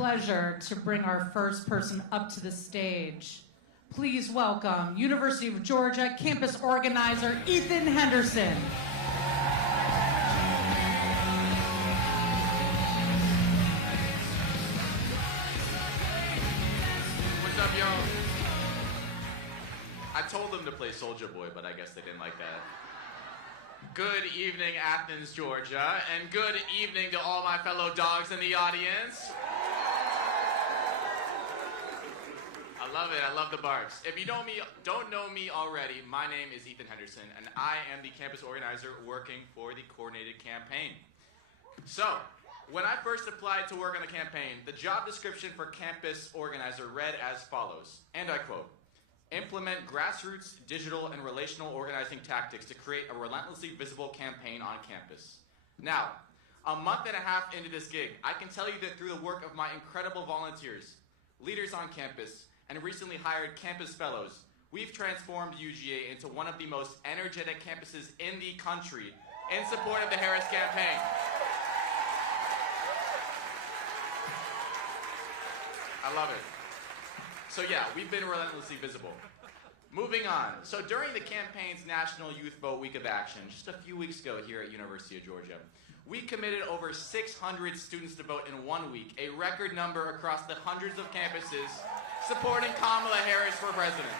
pleasure to bring our first person up to the stage. Please welcome University of Georgia campus organizer Ethan Henderson. What's up, y'all? I told them to play Soulja Boy, but I guess they didn't like that. Good evening, Athens, Georgia, and good evening to all my fellow dogs in the audience. I love it. I love the barks. If you don't know me already, my name is Ethan Henderson, and I am the campus organizer working for the coordinated campaign. So, when I first applied to work on the campaign, the job description for campus organizer read as follows, and I quote, "Implement grassroots, digital, and relational organizing tactics to create a relentlessly visible campaign on campus." Now, a month and a half into this gig, I can tell you that through the work of my incredible volunteers, leaders on campus, and recently hired campus fellows, we've transformed UGA into one of the most energetic campuses in the country in support of the Harris campaign. I love it. So yeah, we've been relentlessly visible. Moving on. So during the campaign's National Youth Vote Week of Action, just a few weeks ago here at University of Georgia, we committed over 600 students to vote in 1 week, a record number across the hundreds of campuses supporting Kamala Harris for president.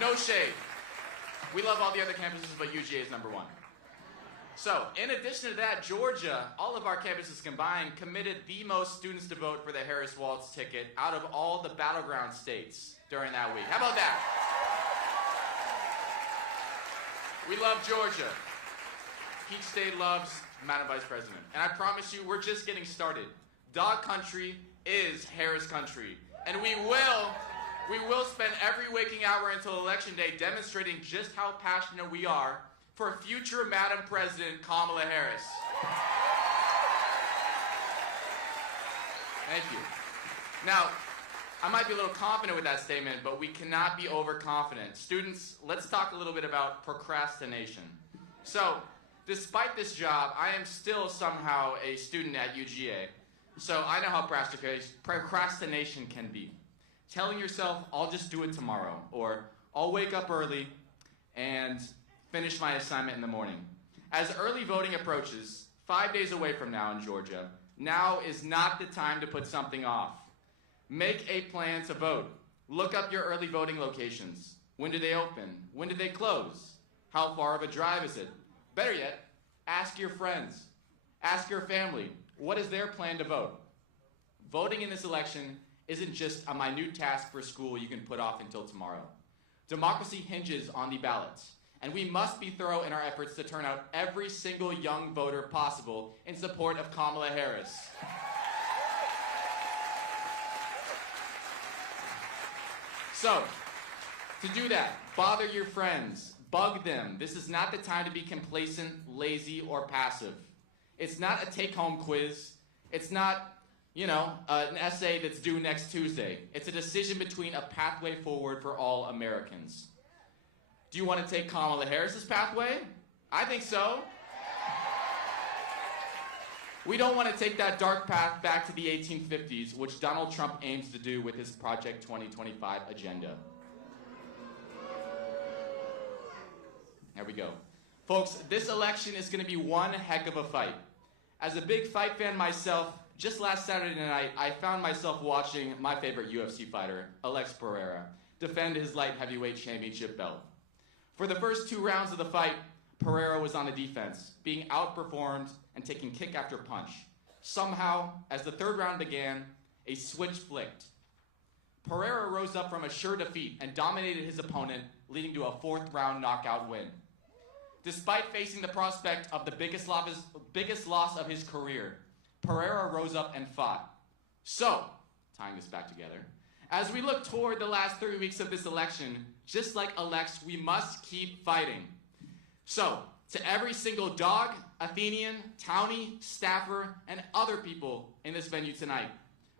No shade. We love all the other campuses, but UGA is number one. So, in addition to that, Georgia, all of our campuses combined, committed the most students to vote for the Harris Waltz ticket out of all the battleground states during that week. How about that? We love Georgia. Each state loves Madam Vice President. And I promise you, we're just getting started. Dog country is Harris country. And we will spend every waking hour until Election Day demonstrating just how passionate we are for future Madam President Kamala Harris. Thank you. Now, I might be a little confident with that statement, but we cannot be overconfident. Students, let's talk a little bit about procrastination. So, despite this job, I am still somehow a student at UGA. So I know how procrastination can be. Telling yourself, I'll just do it tomorrow, or I'll wake up early and finish my assignment in the morning. As early voting approaches, 5 days away from now in Georgia, now is not the time to put something off. Make a plan to vote. Look up your early voting locations. When do they open? When do they close? How far of a drive is it? Better yet, ask your friends. Ask your family. What is their plan to vote? Voting in this election isn't just a minute task for school you can put off until tomorrow. Democracy hinges on the ballots, and we must be thorough in our efforts to turn out every single young voter possible in support of Kamala Harris. So, to do that, bother your friends, bug them. This is not the time to be complacent, lazy, or passive. It's not a take-home quiz. It's not, an essay that's due next Tuesday. It's a decision between a pathway forward for all Americans. Do you want to take Kamala Harris's pathway? I think so. We don't want to take that dark path back to the 1850s, which Donald Trump aims to do with his Project 2025 agenda. There we go. Folks, this election is going to be one heck of a fight. As a big fight fan myself, just last Saturday night, I found myself watching my favorite UFC fighter, Alex Pereira, defend his light heavyweight championship belt. For the first 2 rounds of the fight, Pereira was on the defense, being outperformed and taking kick after punch. Somehow, as the 3rd round began, a switch flicked. Pereira rose up from a sure defeat and dominated his opponent, leading to a 4th round knockout win. Despite facing the prospect of the biggest loss of his career, Pereira rose up and fought. So, tying this back together, as we look toward the last 3 weeks of this election, just like Alex, we must keep fighting. So, to every single dog, Athenian, townie, staffer, and other people in this venue tonight,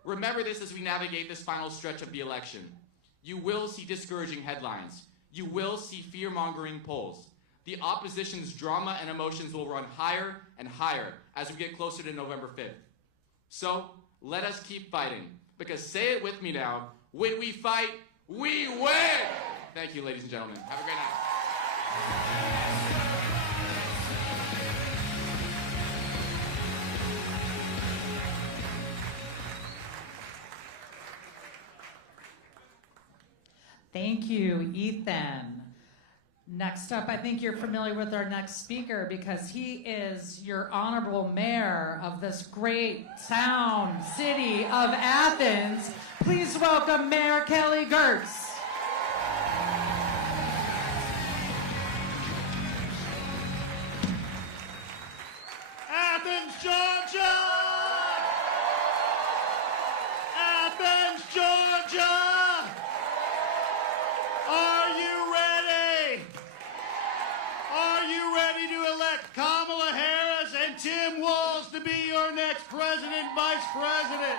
remember this as we navigate this final stretch of the election. You will see discouraging headlines. You will see fear-mongering polls. The opposition's drama and emotions will run higher and higher as we get closer to November 5th. So, let us keep fighting. Because say it with me now, when we fight, we win! Thank you, ladies and gentlemen. Have a great night. Thank you, Ethan. Next up, I think you're familiar with our next speaker because he is your honorable mayor of this great town, city of Athens. Please welcome Mayor Kelly Girtz. Athens, Georgia! Athens, Georgia! Are you ready? Are you ready to elect Kamala Harris and Tim Walz to be your next president, vice president?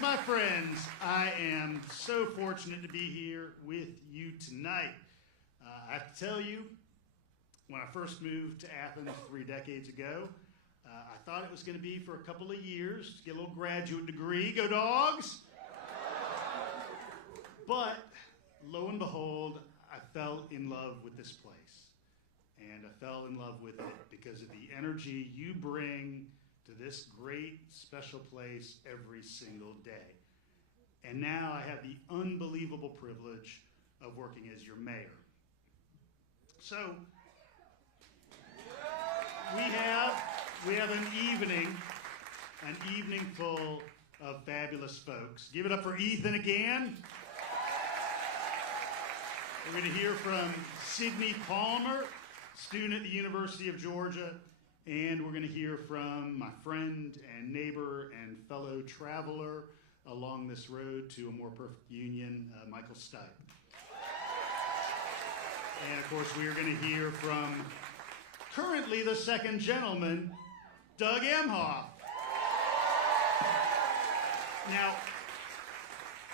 My friends, I am so fortunate to be here with you tonight. I have to tell you, when I first moved to Athens 3 decades ago, I thought it was going to be for a couple of years to get a little graduate degree. Go Dogs! But lo and behold, I fell in love with this place. And I fell in love with it because of the energy you bring to this great, special place every single day. And now I have the unbelievable privilege of working as your mayor. So, we have an evening full of fabulous folks. Give it up for Ethan again. We're going to hear from Sydney Palmer, student at the University of Georgia, and we're going to hear from my friend and neighbor and fellow traveler along this road to a more perfect union, Michael Stipe. And of course, we are going to hear from currently the second gentleman, Doug Emhoff. Now,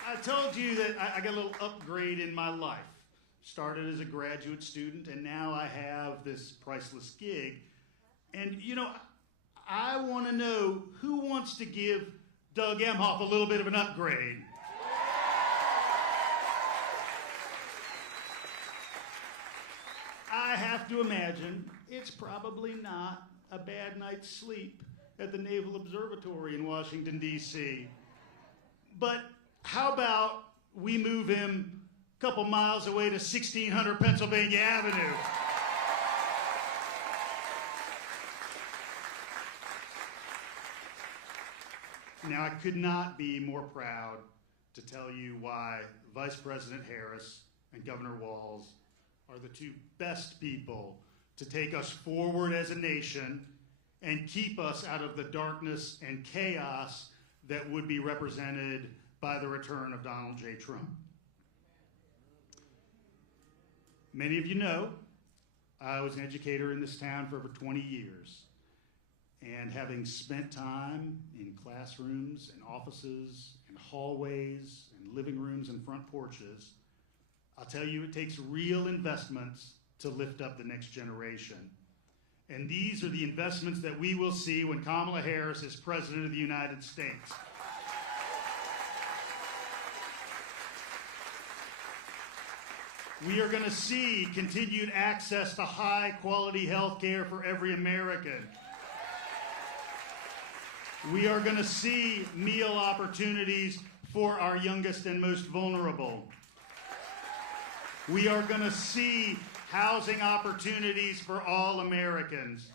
I told you that I got a little upgrade in my life. Started as a graduate student, and now I have this priceless gig. And, you know, I want to know who wants to give Doug Emhoff a little bit of an upgrade. I have to imagine it's probably not a bad night's sleep at the Naval Observatory in Washington, D.C. But how about we move him a couple miles away to 1600 Pennsylvania Avenue? Now, I could not be more proud to tell you why Vice President Harris and Governor Walz are the two best people to take us forward as a nation and keep us out of the darkness and chaos that would be represented by the return of Donald J. Trump. Many of you know I was an educator in this town for over 20 years. And having spent time in classrooms and offices and hallways and living rooms and front porches, I'll tell you it takes real investments to lift up the next generation. And these are the investments that we will see when Kamala Harris is President of the United States. We are going to see continued access to high-quality health care for every American. We are going to see meal opportunities for our youngest and most vulnerable. We are going to see housing opportunities for all Americans.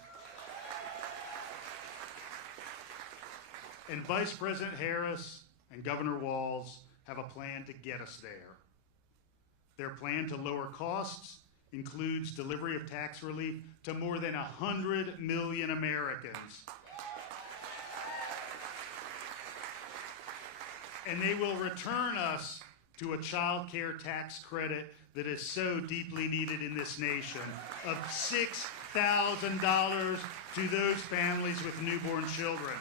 And Vice President Harris and Governor Walz have a plan to get us there. Their plan to lower costs includes delivery of tax relief to more than 100 million Americans. And they will return us to a child care tax credit that is so deeply needed in this nation of $6,000 to those families with newborn children.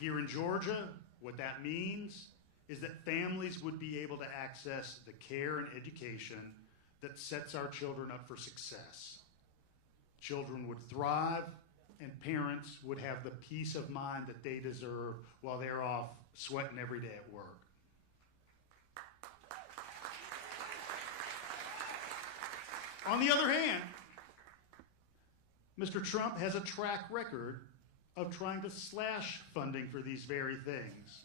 Here in Georgia, what that means is that families would be able to access the care and education that sets our children up for success. children would thrive, and parents would have the peace of mind that they deserve while they're off sweating every day at work. On the other hand, Mr. Trump has a track record of trying to slash funding for these very things.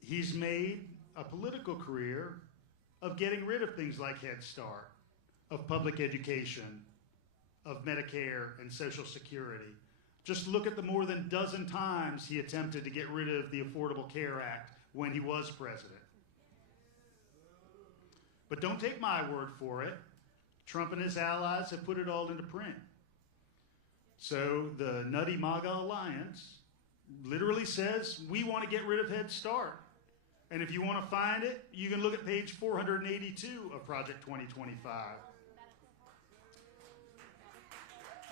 He's made a political career of getting rid of things like Head Start, of public education, of Medicare and Social Security. Just look at the more than a dozen times he attempted to get rid of the Affordable Care Act when he was president. But don't take my word for it. Trump and his allies have put it all into print. So the Nutty MAGA Alliance literally says, we want to get rid of Head Start. And if you want to find it, you can look at page 482 of Project 2025.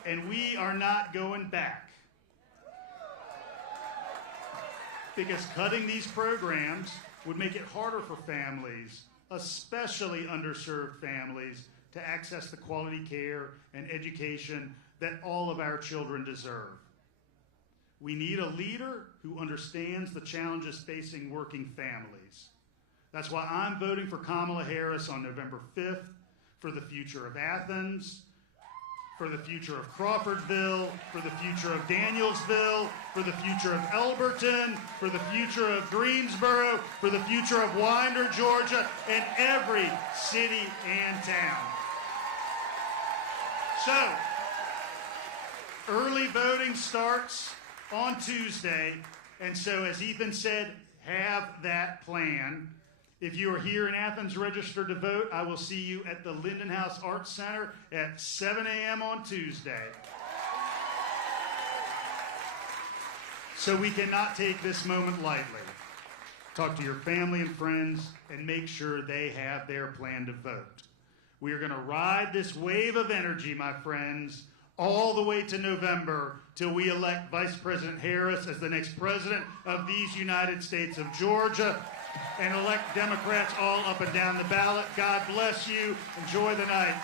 And we are not going back. Because cutting these programs would make it harder for families, especially underserved families, to access the quality care and education that all of our children deserve. We need a leader who understands the challenges facing working families. That's why I'm voting for Kamala Harris on November 5th, for the future of Athens, for the future of Crawfordville, for the future of Danielsville, for the future of Elberton, for the future of Greensboro, for the future of Winder, Georgia, and every city and town. So, early voting starts on Tuesday, and so as Ethan said, have that plan. If you are here in Athens registered to vote, I will see you at the Linden House Arts Center at 7 a.m. on Tuesday. So we cannot take this moment lightly. Talk to your family and friends and make sure they have their plan to vote. We are going to ride this wave of energy, my friends, all the way to November till we elect Vice President Harris as the next president of these United States of Georgia and elect Democrats all up and down the ballot. God bless you. Enjoy the night.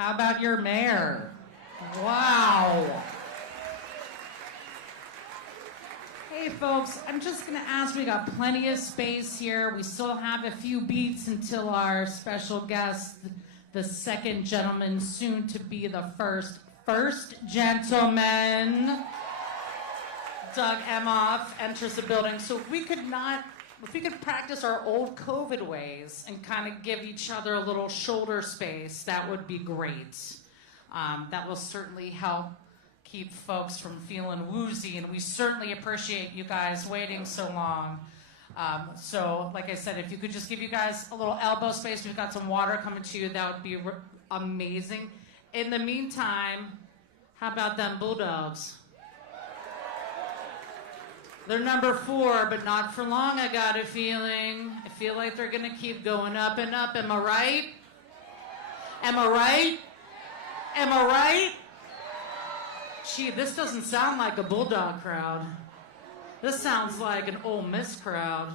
How about your mayor? Wow. Hey folks, I'm just gonna ask, we got plenty of space here. We still have a few beats until our special guest, the second gentleman, soon to be the first gentleman, Doug Emhoff, enters the building. So if we could practice our old COVID ways and kind of give each other a little shoulder space, that would be great. That will certainly help keep folks from feeling woozy, and we certainly appreciate you guys waiting so long. So, like I said, if you could just give you guys a little elbow space, we've got some water coming to you, that would be amazing. In the meantime, how about them Bulldogs? They're number 4, but not for long, I got a feeling. I feel like they're gonna keep going up and up, am I right? Am I right? Am I right? Gee, this doesn't sound like a Bulldog crowd. This sounds like an Ole Miss crowd.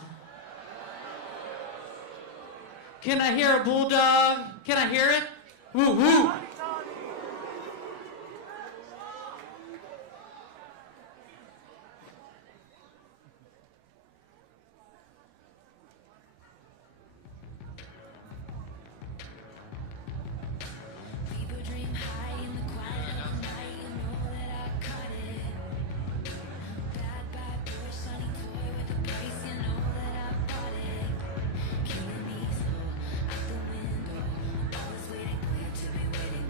Can I hear a Bulldog? Can I hear it? Woo woo! Killing me slow out the window, always waiting clear to be waiting.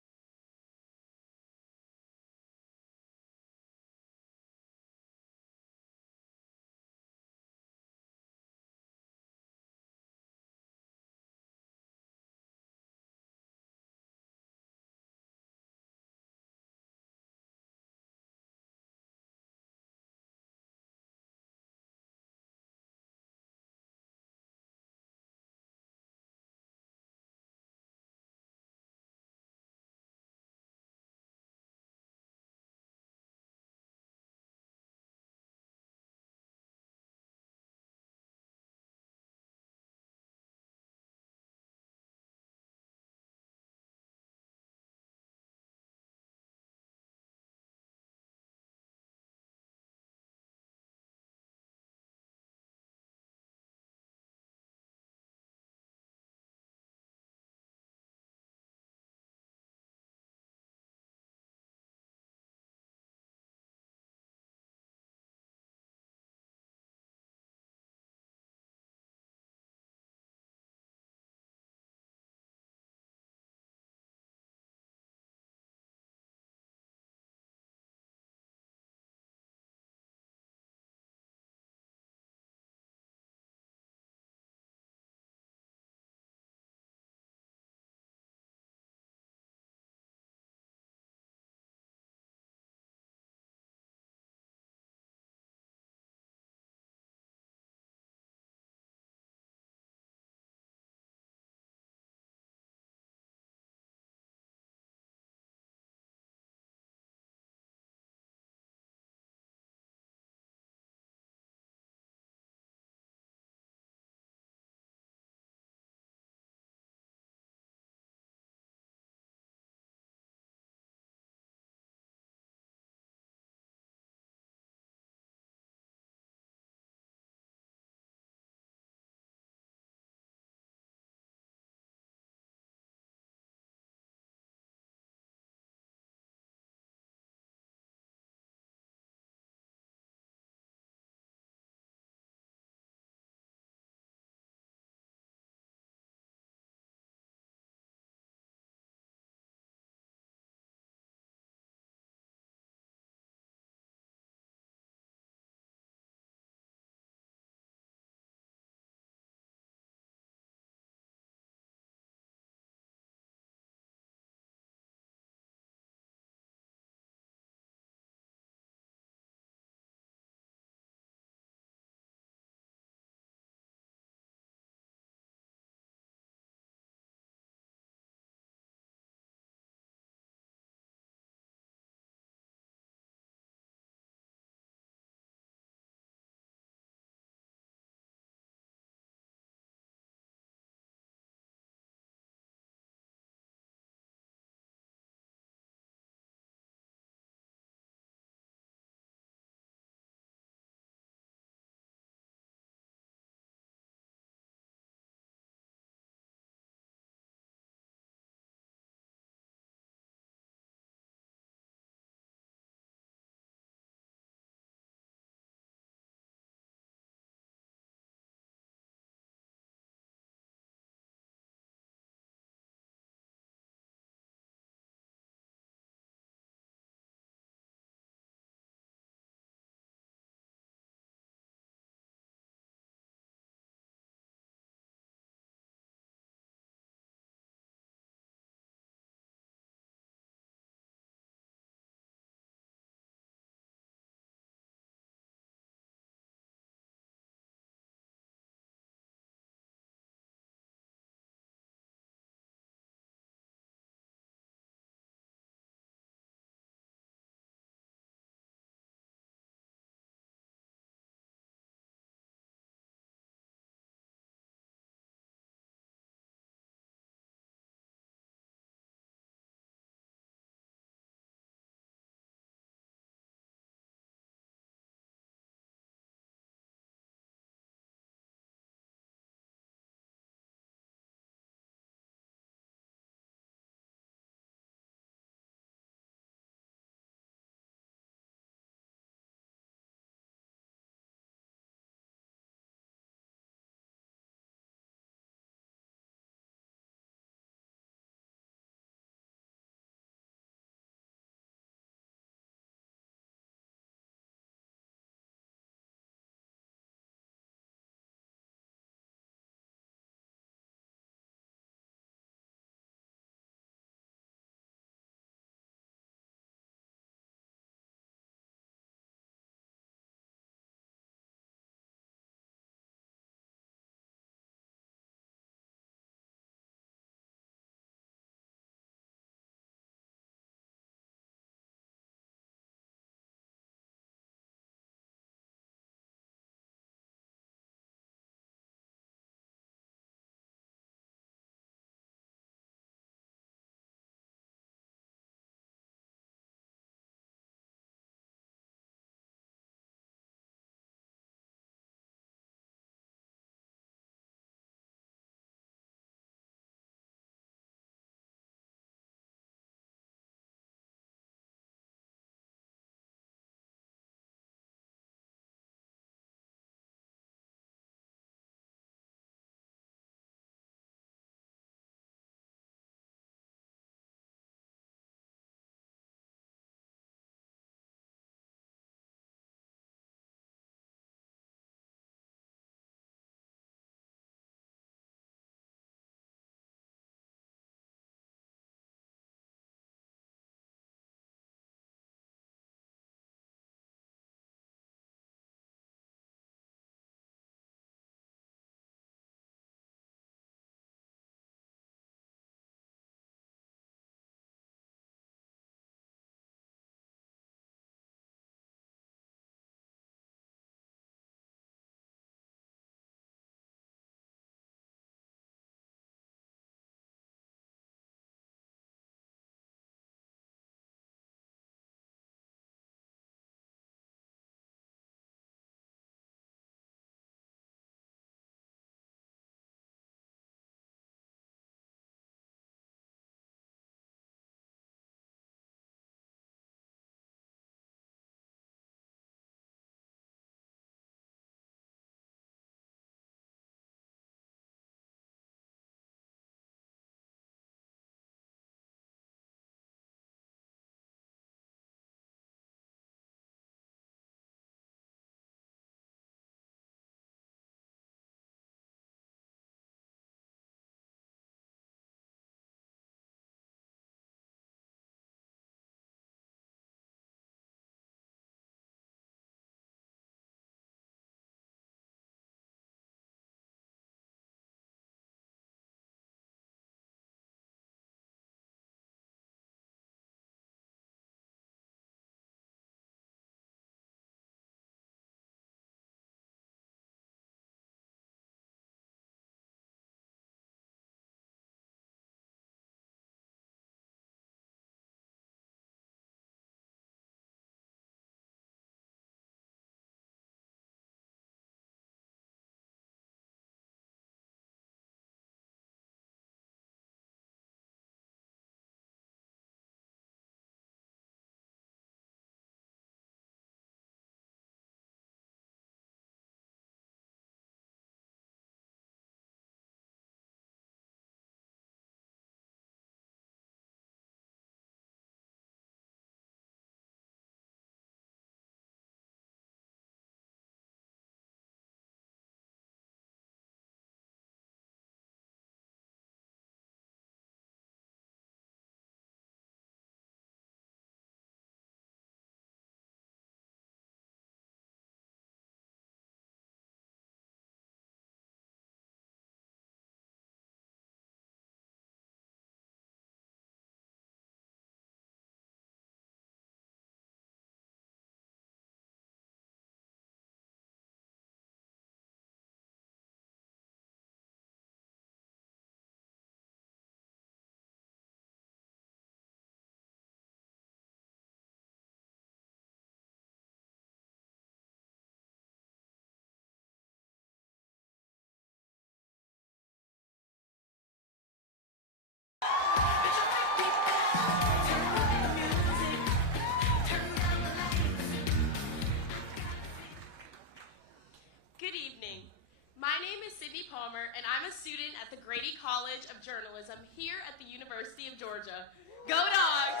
My name is Sydney Palmer, and I'm a student at the Grady College of Journalism here at the University of Georgia. Go Dogs!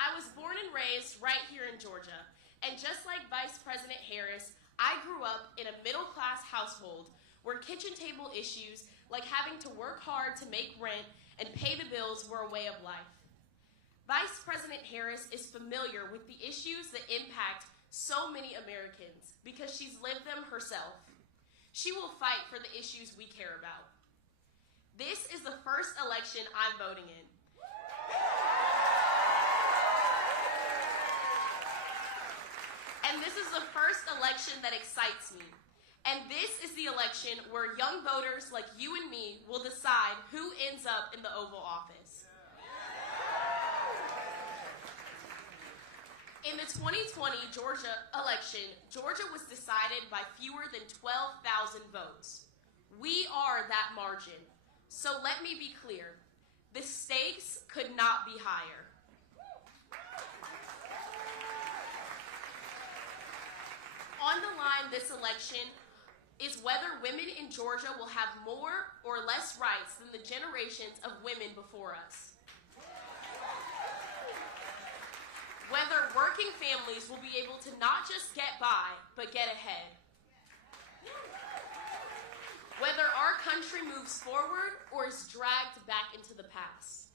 I was born and raised right here in Georgia, and just like Vice President Harris, I grew up in a middle-class household where kitchen table issues like having to work hard to make rent and pay the bills were a way of life. Vice President Harris is familiar with the issues that impact so many Americans because she's lived them herself. She will fight for the issues we care about. This is the first election I'm voting in. And this is the first election that excites me. And this is the election where young voters like you and me will decide who ends up in the Oval Office. In the 2020 Georgia election, Georgia was decided by fewer than 12,000 votes. We are that margin. So let me be clear. The stakes could not be higher. On the line this election is whether women in Georgia will have more or less rights than the generations of women before us. Whether working families will be able to not just get by, but get ahead. Whether our country moves forward or is dragged back into the past.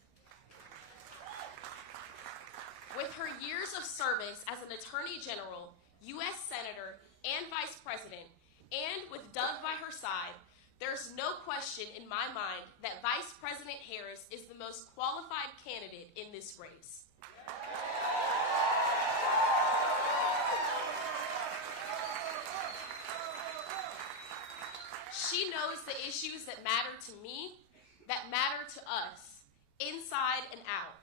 With her years of service as an Attorney General, U.S. Senator, and Vice President, and with Doug by her side, there's no question in my mind that Vice President Harris is the most qualified candidate in this race. She knows the issues that matter to me, that matter to us, inside and out.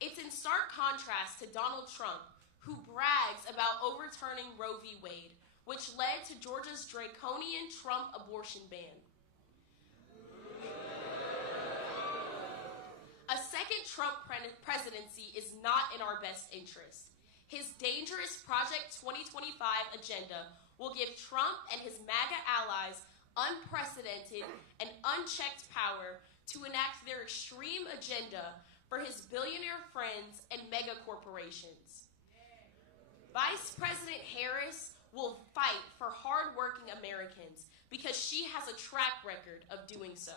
It's in stark contrast to Donald Trump, who brags about overturning Roe v. Wade, which led to Georgia's draconian Trump abortion ban. A second Trump presidency is not in our best interest. His dangerous Project 2025 agenda will give Trump and his MAGA allies unprecedented and unchecked power to enact their extreme agenda for his billionaire friends and mega corporations. Vice President Harris will fight for hardworking Americans because she has a track record of doing so.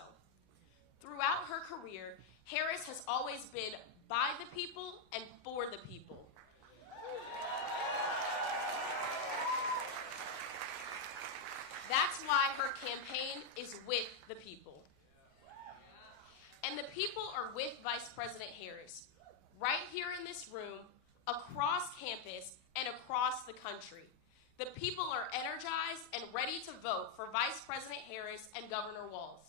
Throughout her career, Harris has always been by the people and for the people. That's why her campaign is with the people. And the people are with Vice President Harris, right here in this room, across campus, and across the country. The people are energized and ready to vote for Vice President Harris and Governor Walz.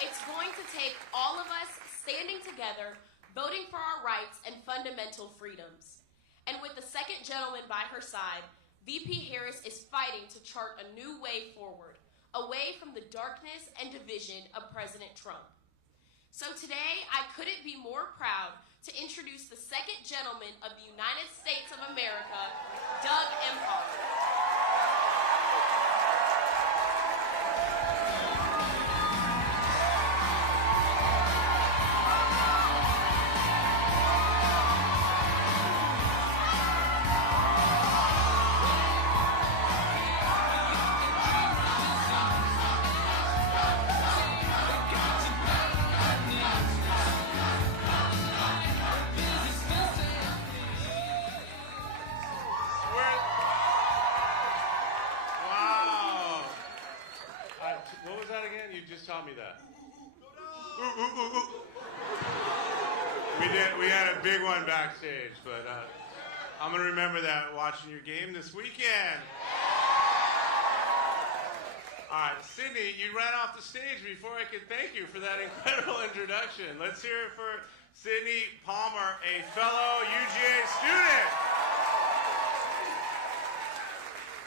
It's going to take all of us standing together, voting for our rights and fundamental freedoms. And with the second gentleman by her side, VP Harris is fighting to chart a new way forward, away from the darkness and division of President Trump. So today, I couldn't be more proud to introduce the second gentleman of the United States of America, Doug Emhoff. Taught me that. We had a big one backstage, but I'm gonna remember that watching your game this weekend. All right, Sydney, you ran off the stage before I could thank you for that incredible introduction. Let's hear it for Sydney Palmer, a fellow UGA student.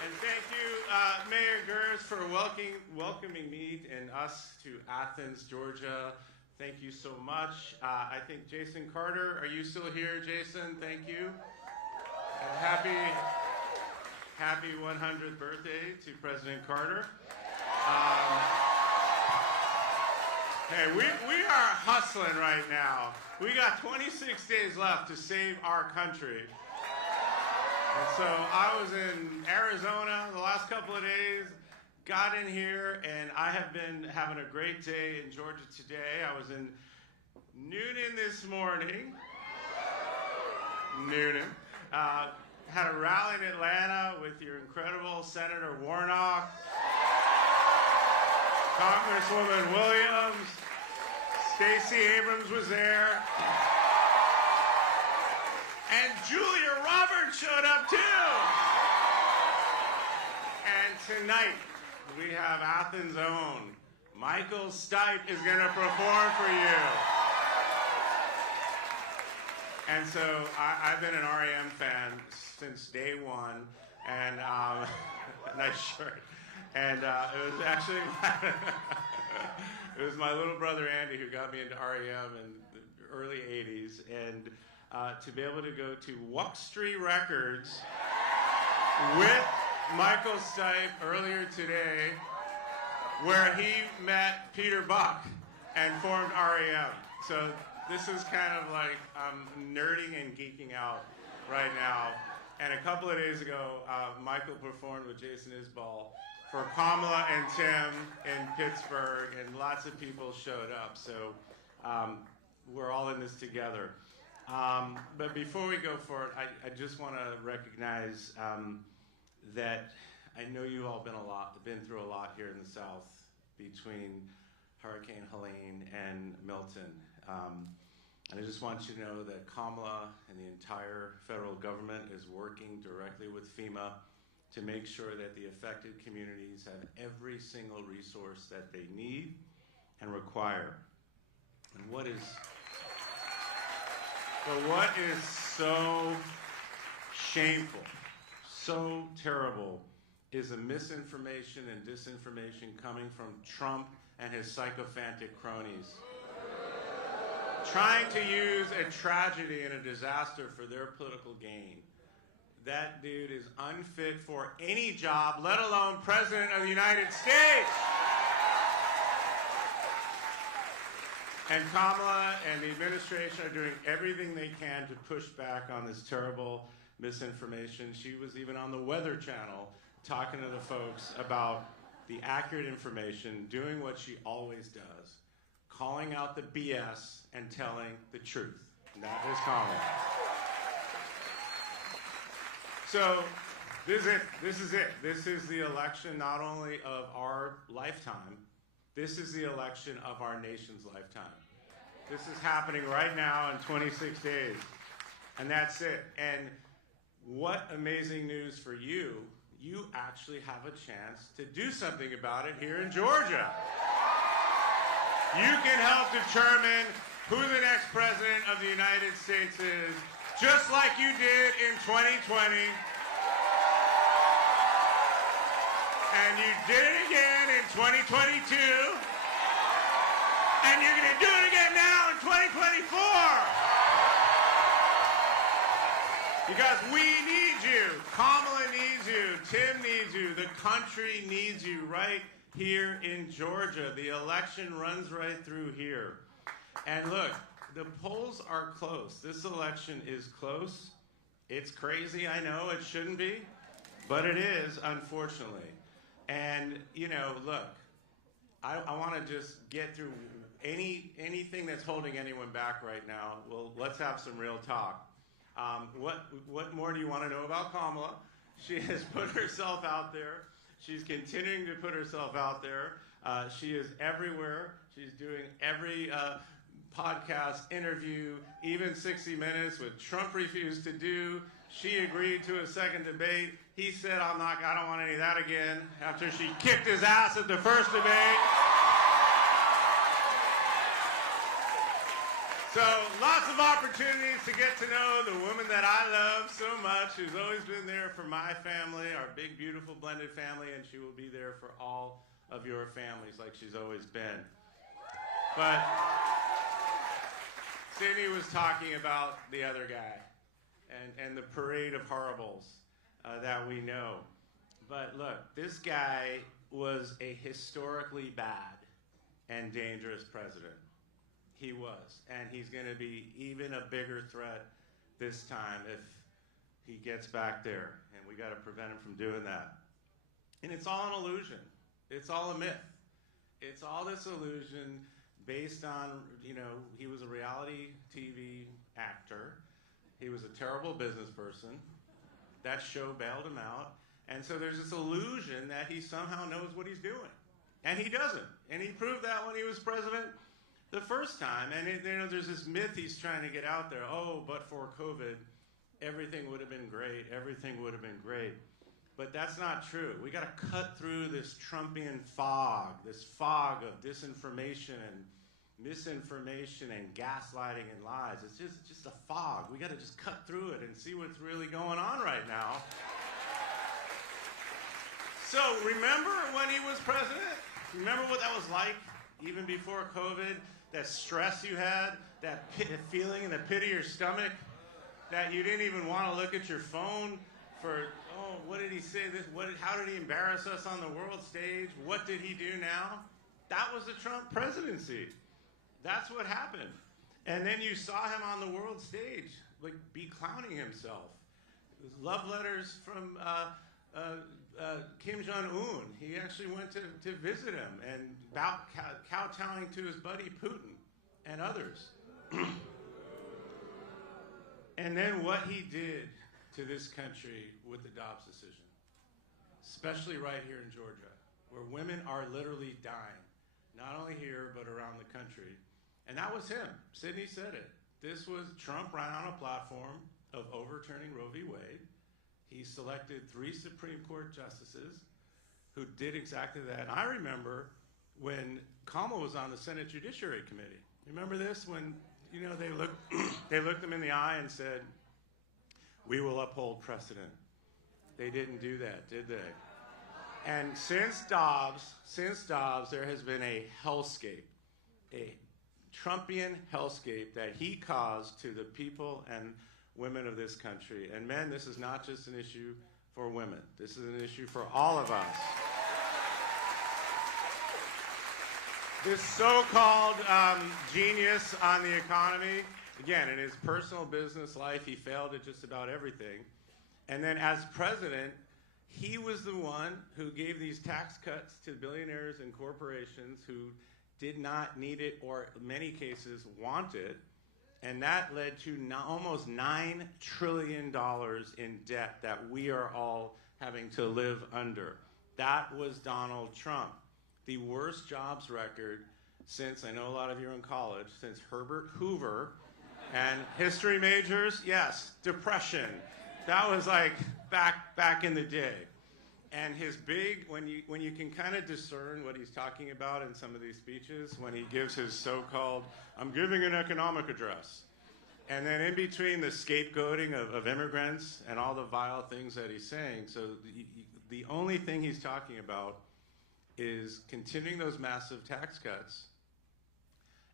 And thank you, Mayor Girtz, for welcoming me and us to Athens, Georgia. Thank you so much. I think Jason Carter, are you still here, Jason? Thank you. And happy 100th birthday to President Carter. Hey, we are hustling right now. We got 26 days left to save our country. And so I was in Arizona the last couple of days, got in here, and I have been having a great day in Georgia today. I was in Noonan this morning. Had a rally in Atlanta with your incredible Senator Warnock, Congresswoman Williams, Stacey Abrams was there, and Julia Roberts showed up too. And tonight we have Athens' own Michael Stipe is going to perform for you. And so I've been an R.E.M. fan since day one, and nice shirt. And it was actually it was my little brother Andy who got me into R.E.M. in the early '80s, and to be able to go to Wuxtree Records with Michael Stipe earlier today, where he met Peter Buck and formed R.E.M. So this is kind of like I'm nerding and geeking out right now. And a couple of days ago, Michael performed with Jason Isbell for Kamala and Tim in Pittsburgh, and lots of people showed up. So we're all in this together. But before we go forward, I just want to recognize that I know you all been through a lot here in the South between Hurricane Helene and Milton. And I just want you to know that Kamala and the entire federal government is working directly with FEMA to make sure that the affected communities have every single resource that they need and require. And what is so shameful, so terrible, is the misinformation and disinformation coming from Trump and his sycophantic cronies, trying to use a tragedy and a disaster for their political gain. That dude is unfit for any job, let alone President of the United States. And Kamala and the administration are doing everything they can to push back on this terrible misinformation. She was even on the Weather Channel talking to the folks about the accurate information, doing what she always does, calling out the BS and telling the truth. And that is Kamala. So this is it. This is the election not only of our lifetime, this is the election of our nation's lifetime. This is happening right now in 26 days. And that's it. And what amazing news for you. You actually have a chance to do something about it here in Georgia. You can help determine who the next president of the United States is, just like you did in 2020. And you did it again in 2022. And you're going to do it again now in 2024. Because we need you. Kamala needs you. Tim needs you. The country needs you right here in Georgia. The election runs right through here. And look, the polls are close. This election is close. It's crazy, I know. It shouldn't be. But it is, unfortunately. And, you know, look, I want to just get through anything that's holding anyone back right now. Well, let's have some real talk. What more do you want to know about Kamala? She has put herself out there. She's continuing to put herself out there. She is everywhere. She's doing every podcast, interview, even 60 Minutes, which Trump refused to do. She agreed to a second debate. He said, I don't want any of that again, after she kicked his ass at the first debate. So lots of opportunities to get to know the woman that I love so much, who's always been there for my family, our big, beautiful, blended family, and she will be there for all of your families like she's always been. But Sydney was talking about the other guy and the parade of horribles that we know. But look, this guy was a historically bad and dangerous president. He was. And he's going to be even a bigger threat this time if he gets back there. And we got to prevent him from doing that. And it's all an illusion. It's all a myth. It's all this illusion based on, you know, he was a reality TV actor. He was a terrible business person. That show bailed him out. And so there's this illusion that he somehow knows what he's doing. And he doesn't. And he proved that when he was president the first time. And you know, there's this myth he's trying to get out there. Oh, but for COVID, everything would have been great. Everything would have been great. But that's not true. We got to cut through this Trumpian fog, this fog of disinformation and misinformation and gaslighting and lies. It's just a fog. We got to just cut through it and see what's really going on right now. So remember when he was president? Remember what that was like even before COVID? That stress you had, that feeling in the pit of your stomach, that you didn't even want to look at your phone for, oh, what did he say? How did he embarrass us on the world stage? What did he do now? That was the Trump presidency. That's what happened. And then you saw him on the world stage, like, be clowning himself. It was love letters from Kim Jong-un. He actually went to visit him and kowtowing to his buddy Putin and others. And then what he did to this country with the Dobbs decision, especially right here in Georgia, where women are literally dying, not only here, but around the country. And that was him. Sydney said it. This was Trump ran on a platform of overturning Roe v. Wade. He selected 3 Supreme Court justices who did exactly that. And I remember when Kamala was on the Senate Judiciary Committee. Remember this? When, you know, they looked them in the eye and said, we will uphold precedent. They didn't do that, did they? And since Dobbs, there has been a hellscape, a Trumpian hellscape that he caused to the people and women of this country. And men, this is not just an issue for women. This is an issue for all of us. This so-called genius on the economy, again, in his personal business life, he failed at just about everything. And then as president, he was the one who gave these tax cuts to billionaires and corporations who did not need it or in many cases want it. And that led to almost $9 trillion in debt that we are all having to live under. That was Donald Trump. The worst jobs record since, I know a lot of you are in college, since Herbert Hoover. And history majors, yes, Depression. That was like back in the day. And his big, when you can kind of discern what he's talking about in some of these speeches, when he gives his so-called, I'm giving an economic address. And then in between the scapegoating of immigrants and all the vile things that he's saying, so the only thing he's talking about is continuing those massive tax cuts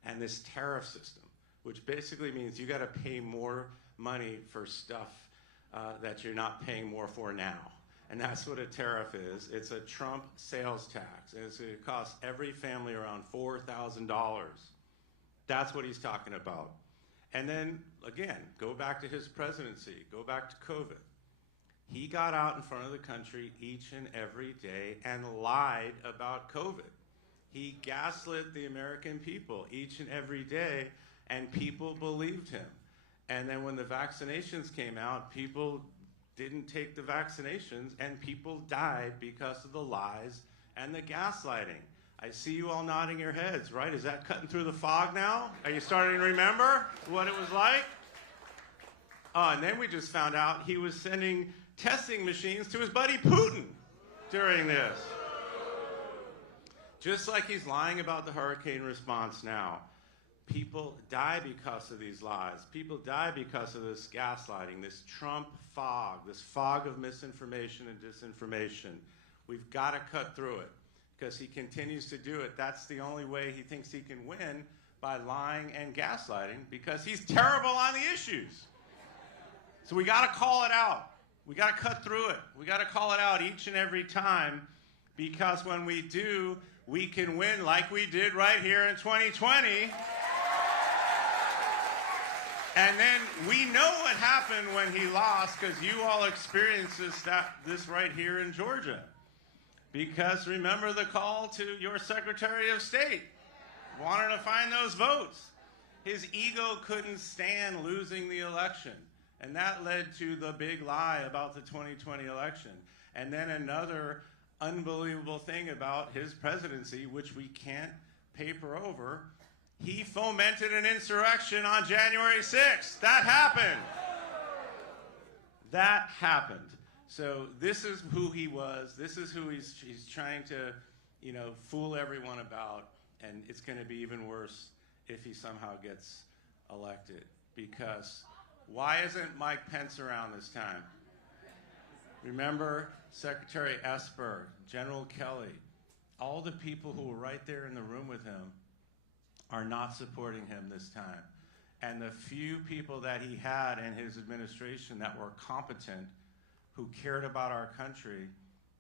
and this tariff system, which basically means you got to pay more money for stuff that you're not paying more for now. And that's what a tariff is. It's a Trump sales tax. And it's going to cost every family around $4,000. That's what he's talking about. And then, again, go back to his presidency. Go back to COVID. He got out in front of the country each and every day and lied about COVID. He gaslit the American people each and every day, and people believed him. And then when the vaccinations came out, people didn't take the vaccinations, and people died because of the lies and the gaslighting. I see you all nodding your heads, right? Is that cutting through the fog now? Are you starting to remember what it was like? Oh, and then we just found out he was sending testing machines to his buddy Putin during this. Just like he's lying about the hurricane response now. People die because of these lies. People die because of this gaslighting, this Trump fog, this fog of misinformation and disinformation. We've got to cut through it. because he continues to do it. That's the only way he thinks he can win, by lying and gaslighting, because he's terrible on the issues. So we got to call it out. We got to cut through it. We got to call it out each and every time, because when we do, we can win like we did right here in 2020. And then we know what happened when he lost, because you all experienced this right here in Georgia. Because remember the call to your Secretary of State, wanting to find those votes. His ego couldn't stand losing the election. And that led to the big lie about the 2020 election. And then another unbelievable thing about his presidency, which we can't paper over, he fomented an insurrection on January 6th. That happened. That happened. So this is who he was. This is who he's trying to, fool everyone about. And it's going to be even worse if he somehow gets elected. Because why isn't Mike Pence around this time? Remember Secretary Esper, General Kelly, all the people who were right there in the room with him are not supporting him this time. And the few people that he had in his administration that were competent, who cared about our country,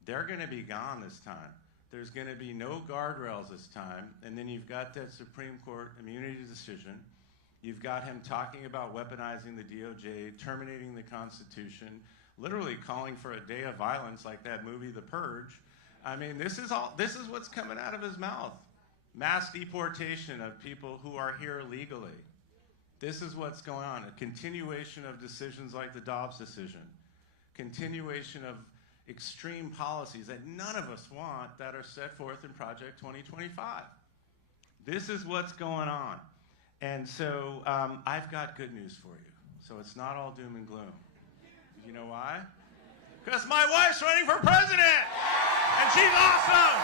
they're going to be gone this time. There's going to be no guardrails this time. And then you've got that Supreme Court immunity decision. You've got him talking about weaponizing the DOJ, terminating the Constitution, literally calling for a day of violence like that movie, The Purge. I mean, this is what's coming out of his mouth. Mass deportation of people who are here legally. This is what's going on. A continuation of decisions like the Dobbs decision. Continuation of extreme policies that none of us want that are set forth in Project 2025. This is what's going on. And so I've got good news for you. So it's not all doom and gloom. You know why? Because my wife's running for president! And she's awesome!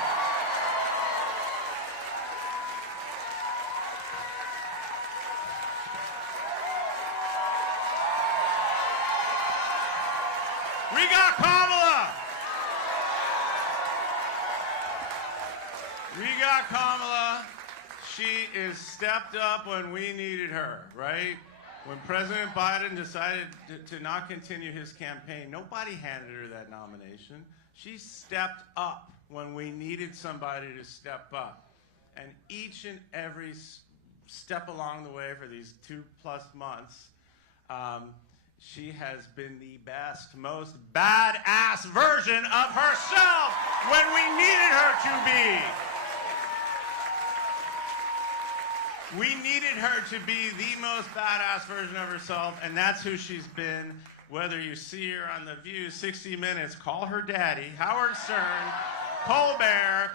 We got Kamala! We got Kamala. She is stepped up when we needed her, right? When President Biden decided to not continue his campaign, nobody handed her that nomination. She stepped up when we needed somebody to step up. And each and every step along the way for these 2+ months, she has been the best, most badass version of herself when we needed her to be. We needed her to be the most badass version of herself, and that's who she's been. Whether you see her on The View, 60 Minutes, Call Her Daddy, Howard Stern, Colbert,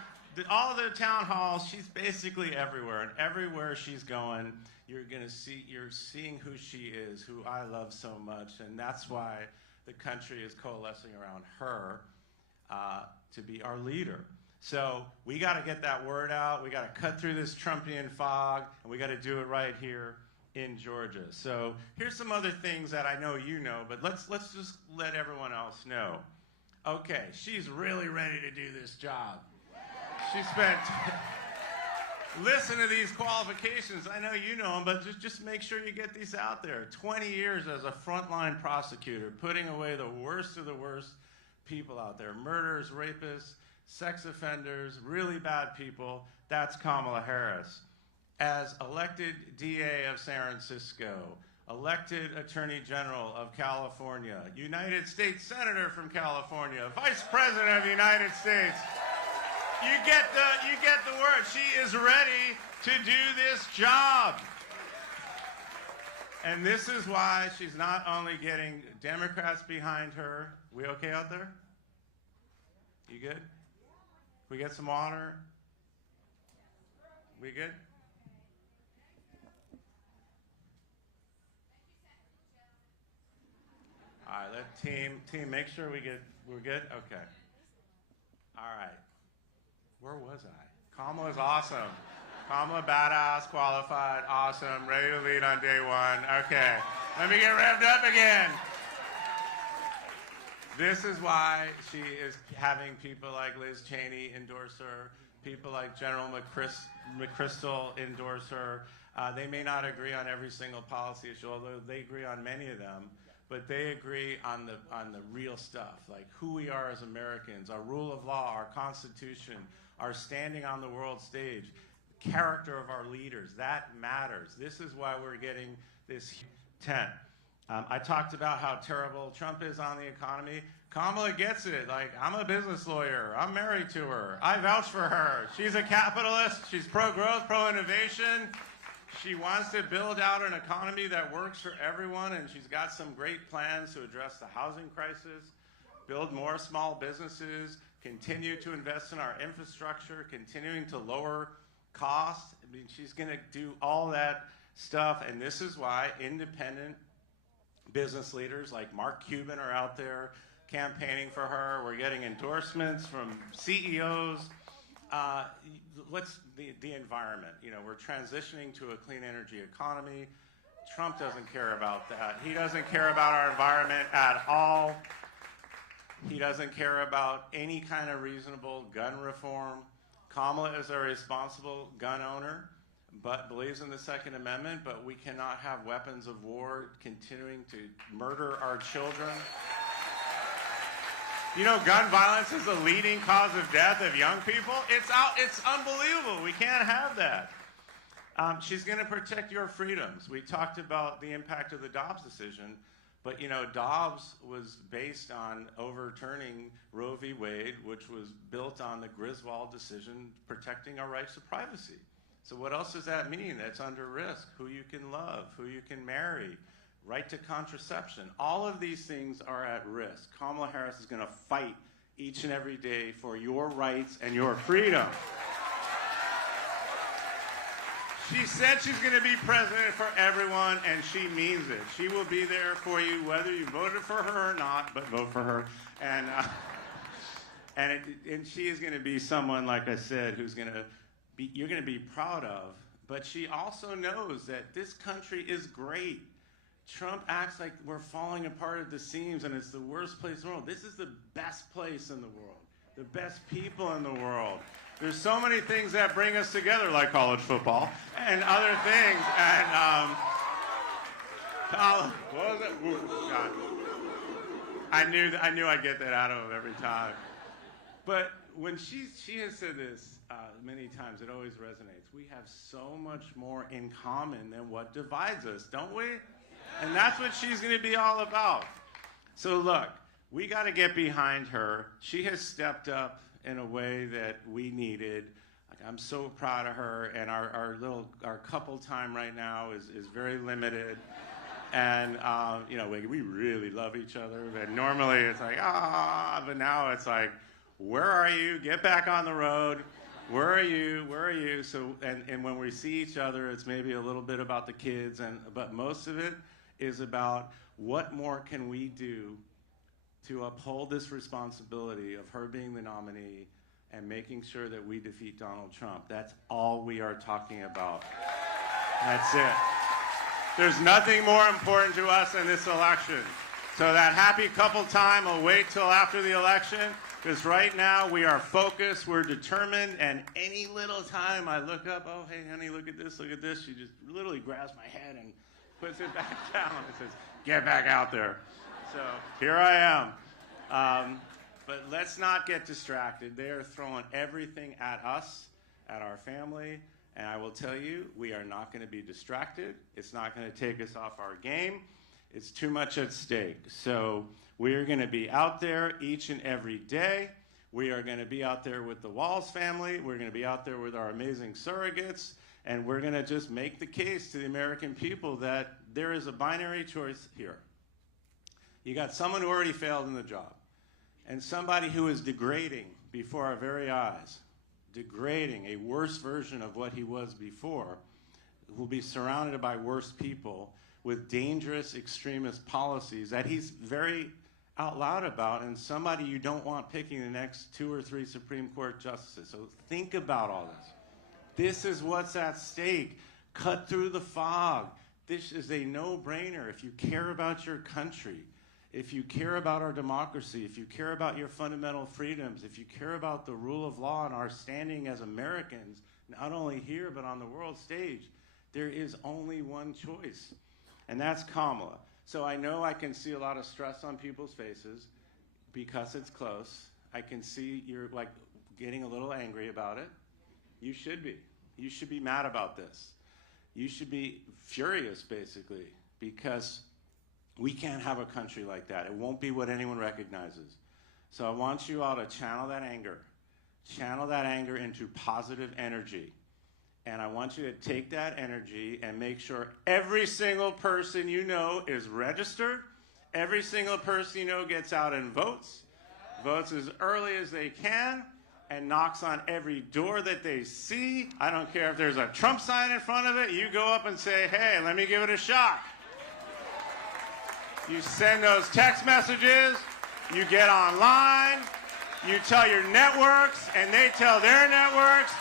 all the town halls, she's basically everywhere. And everywhere she's going, you're seeing who she is, who I love so much. And that's why the country is coalescing around her to be our leader. So we got to get that word out. We got to cut through this Trumpian fog, and we got to do it right here in Georgia. So here's some other things that I know you know, but let's just let everyone else know. Okay, she's really ready to do this job. She spent, listen to these qualifications. I know you know them, but just make sure you get these out there. 20 years as a frontline prosecutor, putting away the worst of the worst people out there. Murderers, rapists, sex offenders, really bad people. That's Kamala Harris. As elected DA of San Francisco, elected Attorney General of California, United States Senator from California, Vice President of the United States. You get the word. She is ready to do this job. And this is why she's not only getting Democrats behind her. We okay out there? You good? We get some water? We good? All right, let team make sure we're good? Okay. All right. Where was I? Kamala's awesome. Kamala, badass, qualified, awesome, ready to lead on day one. Okay, let me get revved up again. This is why she is having people like Liz Cheney endorse her. People like General McChrystal endorse her. They may not agree on every single policy issue, although they agree on many of them. But they agree on the real stuff, like who we are as Americans, our rule of law, our Constitution, our standing on the world stage, character of our leaders. That matters. This is why we're getting this 10. I talked about how terrible Trump is on the economy. Kamala gets it. Like, I'm a business lawyer. I'm married to her. I vouch for her. She's a capitalist. She's pro-growth, pro-innovation. She wants to build out an economy that works for everyone, and she's got some great plans to address the housing crisis, build more small businesses, continue to invest in our infrastructure, continuing to lower costs. I mean, she's going to do all that stuff, and this is why independent business leaders like Mark Cuban are out there campaigning for her. We're getting endorsements from CEOs. The environment. You know, we're transitioning to a clean energy economy. Trump doesn't care about that. He doesn't care about our environment at all. He doesn't care about any kind of reasonable gun reform. Kamala is a responsible gun owner, but believes in the Second Amendment, but we cannot have weapons of war continuing to murder our children. You know, gun violence is the leading cause of death of young people. It's unbelievable. We can't have that. She's going to protect your freedoms. We talked about the impact of the Dobbs decision, but you know, Dobbs was based on overturning Roe v. Wade, which was built on the Griswold decision protecting our rights to privacy. So what else does that mean? That's under risk. Who you can love, who you can marry, right to contraception. All of these things are at risk. Kamala Harris is going to fight each and every day for your rights and your freedom. She said she's going to be president for everyone, and she means it. She will be there for you whether you voted for her or not, but vote for her. And she is going to be someone, like I said, who's going to be, you're going to be proud of. But she also knows that this country is great. Trump acts like we're falling apart at the seams and it's the worst place in the world. This is the best place in the world, the best people in the world. There's so many things that bring us together, like college football and other things. And what was it? Ooh, God. I knew I'd get that out of him every time. But when she has said this many times, it always resonates. We have so much more in common than what divides us, don't we? And that's what she's going to be all about. So look, we got to get behind her. She has stepped up in a way that we needed. I'm so proud of her, and our couple time right now is very limited. And you know, we really love each other. And normally it's like, but now it's like, where are you? Get back on the road. Where are you? Where are you? So, and when we see each other, it's maybe a little bit about the kids, but most of it is about what more can we do to uphold this responsibility of her being the nominee and making sure that we defeat Donald Trump. That's all we are talking about. That's it. There's nothing more important to us than this election. So that happy couple time will wait till after the election, because right now we are focused, we're determined, and any little time I look up, oh, hey, honey, look at this, she just literally grabs my head and puts it back down and says, get back out there. So here I am. But let's not get distracted. They are throwing everything at us, at our family, and I will tell you, we are not going to be distracted. It's not going to take us off our game. It's too much at stake. So we are going to be out there each and every day. We are going to be out there with the Walls family. We're going to be out there with our amazing surrogates. And we're going to just make the case to the American people that there is a binary choice here. You got someone who already failed in the job, and somebody who is degrading before our very eyes, degrading a worse version of what he was before, will be surrounded by worse people with dangerous extremist policies that he's very out loud about, and somebody you don't want picking the next 2 or 3 Supreme Court justices. So think about all this. This is what's at stake. Cut through the fog. This is a no-brainer if you care about your country. if you care about our democracy, if you care about your fundamental freedoms, if you care about the rule of law and our standing as Americans, not only here but on the world stage, there is only one choice, and that's Kamala. So I know I can see a lot of stress on people's faces because it's close. I can see you're like getting a little angry about it. You should be. You should be mad about this. You should be furious, basically, because we can't have a country like that. It won't be what anyone recognizes. So I want you all to channel that anger into positive energy. And I want you to take that energy and make sure every single person you know is registered, every single person you know gets out and votes as early as they can, and knocks on every door that they see. I don't care if there's a Trump sign in front of it, you go up and say, hey, let me give it a shot. You send those text messages, you get online, you tell your networks, and they tell their networks,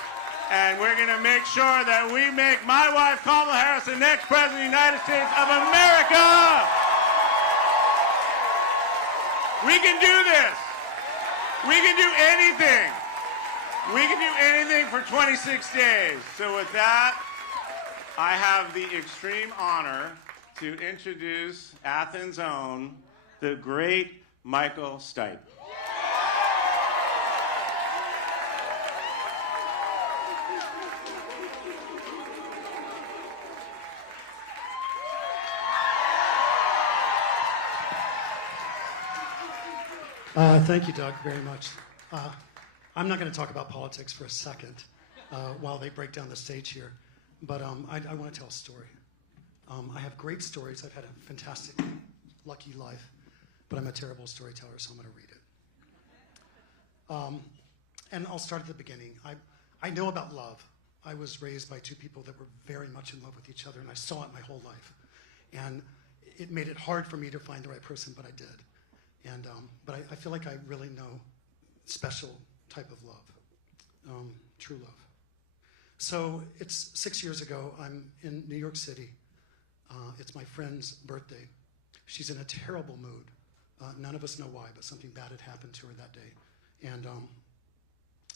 and we're going to make sure that we make my wife, Kamala Harris, the next President of the United States of America. We can do this. We can do anything. We can do anything for 26 days. So with that, I have the extreme honor to introduce Athens' own, the great Michael Stipe. Thank you, Doug, very much. I'm not going to talk about politics for a second while they break down the stage here, but I want to tell a story. I have great stories. I've had a fantastic, lucky life, but I'm a terrible storyteller, so I'm going to read it. And I'll start at the beginning. I know about love. I was raised by two people that were very much in love with each other, and I saw it my whole life. And it made it hard for me to find the right person, but I did. And but I feel like I really know special type of love, true love. So it's 6 years ago. I'm in New York City. It's my friend's birthday. She's in a terrible mood. None of us know why, but something bad had happened to her that day. And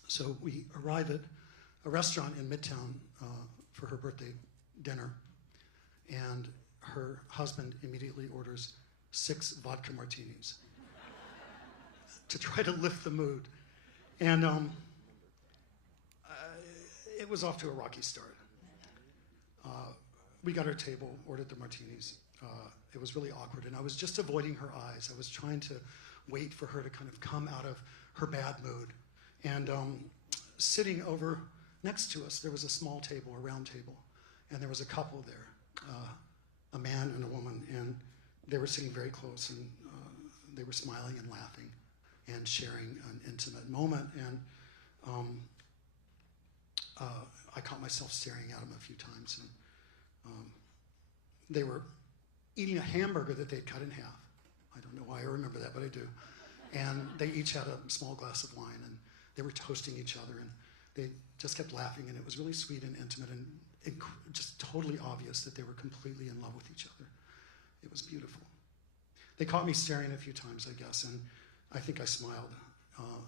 so we arrive at a restaurant in Midtown for her birthday dinner, and her husband immediately orders 6 vodka martinis to try to lift the mood. And it was off to a rocky start. We got our table, ordered the martinis. It was really awkward, and I was just avoiding her eyes. I was trying to wait for her to kind of come out of her bad mood. And sitting over next to us, there was a small table, a round table, and there was a couple there, a man and a woman, and they were sitting very close, and they were smiling and laughing and sharing an intimate moment. And I caught myself staring at them a few times, and they were eating a hamburger that they'd cut in half. I don't know why I remember that, but I do. And they each had a small glass of wine, and they were toasting each other, and they just kept laughing, and it was really sweet and intimate, and just totally obvious that they were completely in love with each other. It was beautiful. They caught me staring a few times, I guess, and I think I smiled.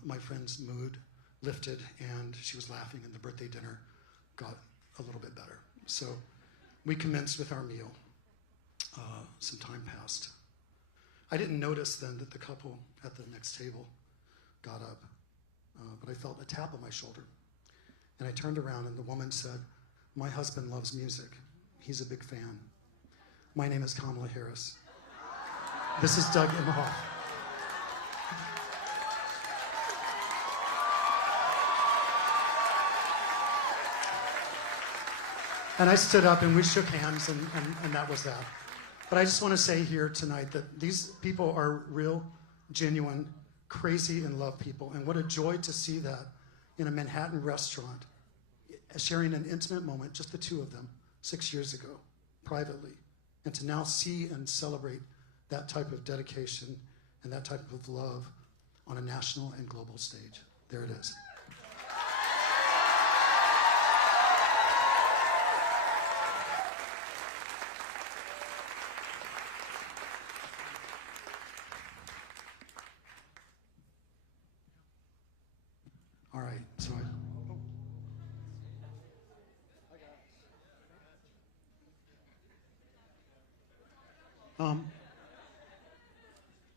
My friend's mood lifted, and she was laughing, and the birthday dinner got a little bit better. So we commenced with our meal. Some time passed. I didn't notice then that the couple at the next table got up, but I felt a tap on my shoulder. And I turned around, and the woman said, "My husband loves music. He's a big fan. My name is Kamala Harris. This is Doug Emhoff." And I stood up, and we shook hands, and that was that. But I just want to say here tonight that these people are real, genuine, crazy in love people. And what a joy to see that in a Manhattan restaurant, sharing an intimate moment, just the two of them, 6 years ago, privately. And to now see and celebrate that type of dedication and that type of love on a national and global stage. There it is.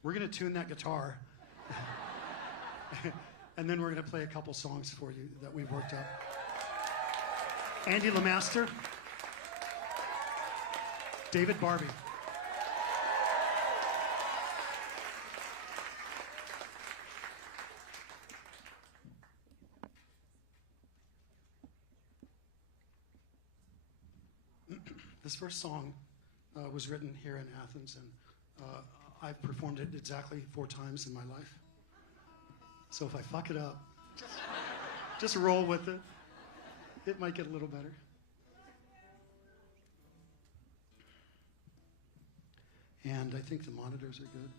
We're going to tune that guitar. And then we're going to play a couple songs for you that we've worked up. Andy LeMaster, David Barbie. This first song was written here in Athens, and I've performed it exactly 4 times in my life. So if I fuck it up, just roll with it. It might get a little better. And I think the monitors are good.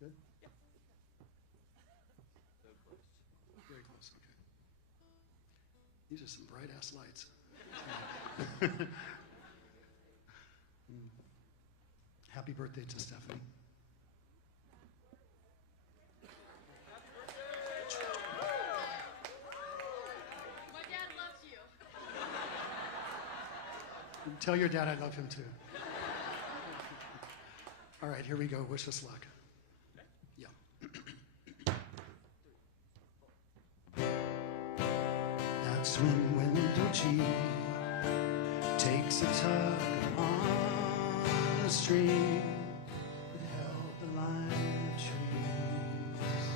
Good? Very close, okay. These are some bright-ass lights. Happy birthday to Stephanie. My dad loves you. Tell your dad I love him too. All right, here we go. Wish us luck. Yeah. That's when Window G takes a tug on the stream that held the line of trees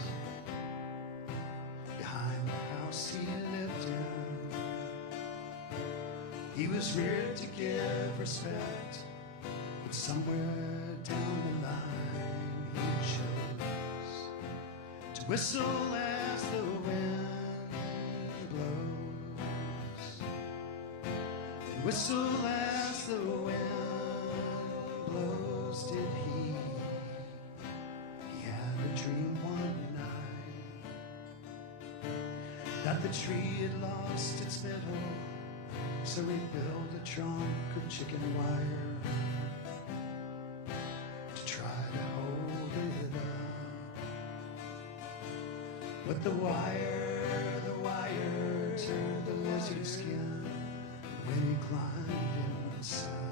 behind the house he lived in. He was reared to give respect, but somewhere down the line he chose to whistle as the wind blows. And whistle as the wind blows did he. He had a dream one night that the tree had lost its middle, so he built a trunk of chicken wire to try to hold it up. But the wire turned to lizard skin when he climbed inside.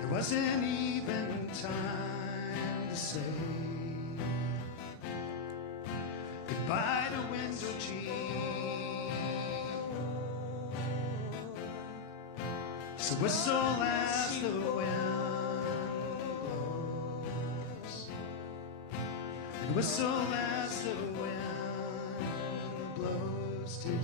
There wasn't even time to say goodbye to Window G. So whistle as the wind blows, and whistle as the wind blows did he.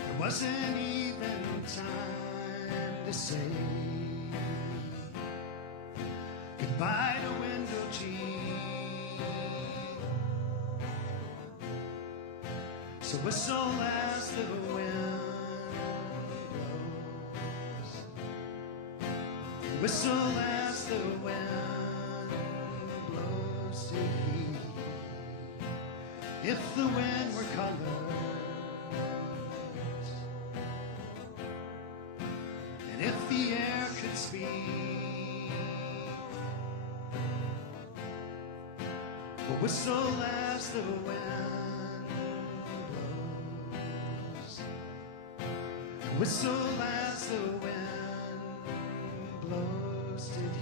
There wasn't even time to say goodbye to Window G. So whistle as the wind blows, and whistle as the wind blows did he. If the wind were colors, and if the air could speak, well, whistle as the wind blows, and whistle as the wind blows did he.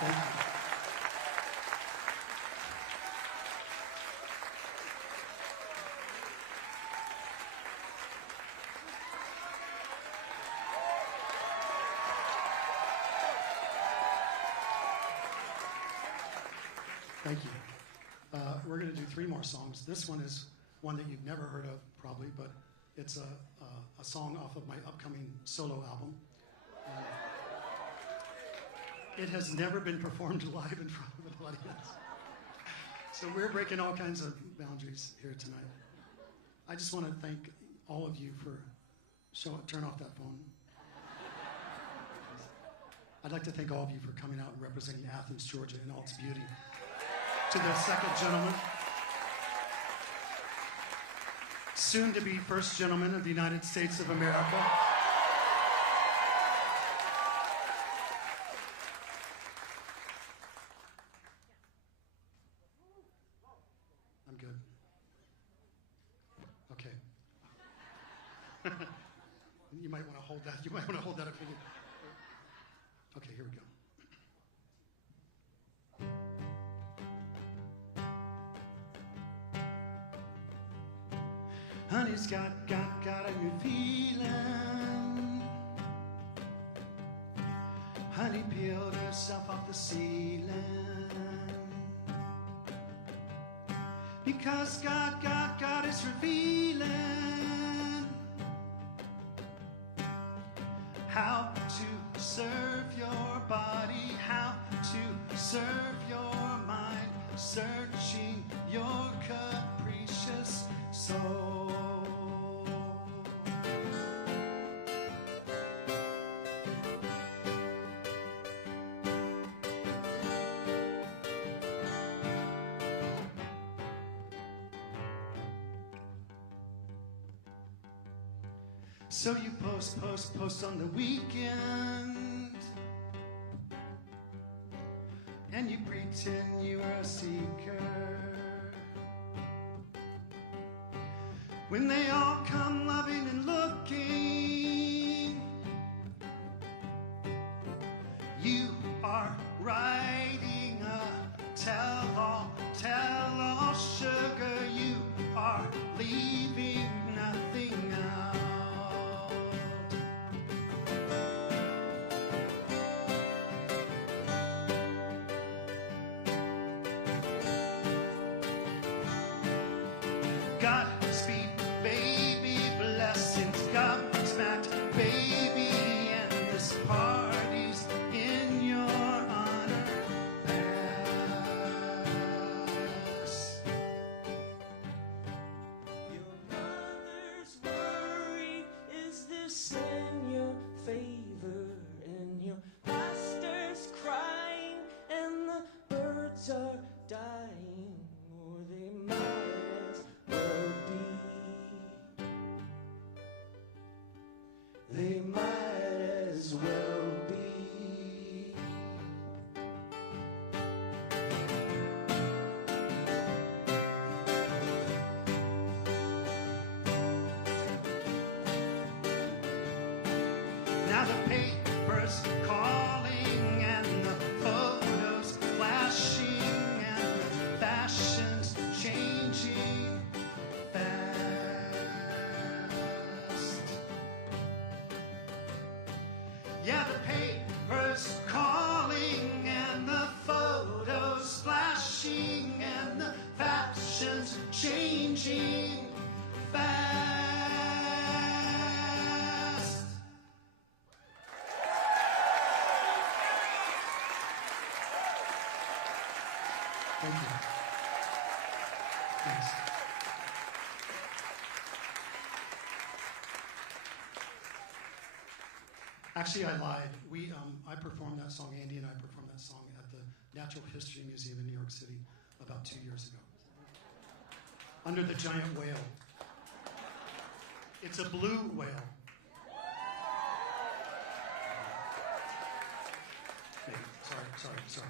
Thank you. Thank you. We're going to do 3 more songs. This one is one that you've never heard of, probably, but it's a song off of my upcoming solo album. It has never been performed live in front of an audience. So we're breaking all kinds of boundaries here tonight. I just want to thank all of you for Turn off that phone. I'd like to thank all of you for coming out and representing Athens, Georgia in all its beauty. To the second gentleman, soon to be first gentleman of the United States of America. I'm good. Okay. You might want to hold that. You might want to hold that opinion. Okay, here we go. Honey's got a new feeling. Honey peeled herself off the ceiling. Because God is revealing how to serve your body, how to serve your mind, searching your capricious soul. So you post on the weekend, and you pretend you are a seeker. When they all come loving and looking, you are writing a tell-all sugar. You are leaving nothing out. Godspeed, baby, blessings, gobsmacked, baby, and this party's in your honor. Pass. Your mother's worry is this in your favor, and your pastor's crying, and the birds are dying, or they might as well be. They might as well be. Now the paper's calling and the photos flashing and the fashion's changing fast. Yeah, the paper's calling and the photos flashing and the fashion's changing fast. Thank you. Thanks. Actually, I lied. I performed that song, Andy and I performed that song at the Natural History Museum in New York City about 2 years ago. Under the giant whale. It's a blue whale. Okay, sorry.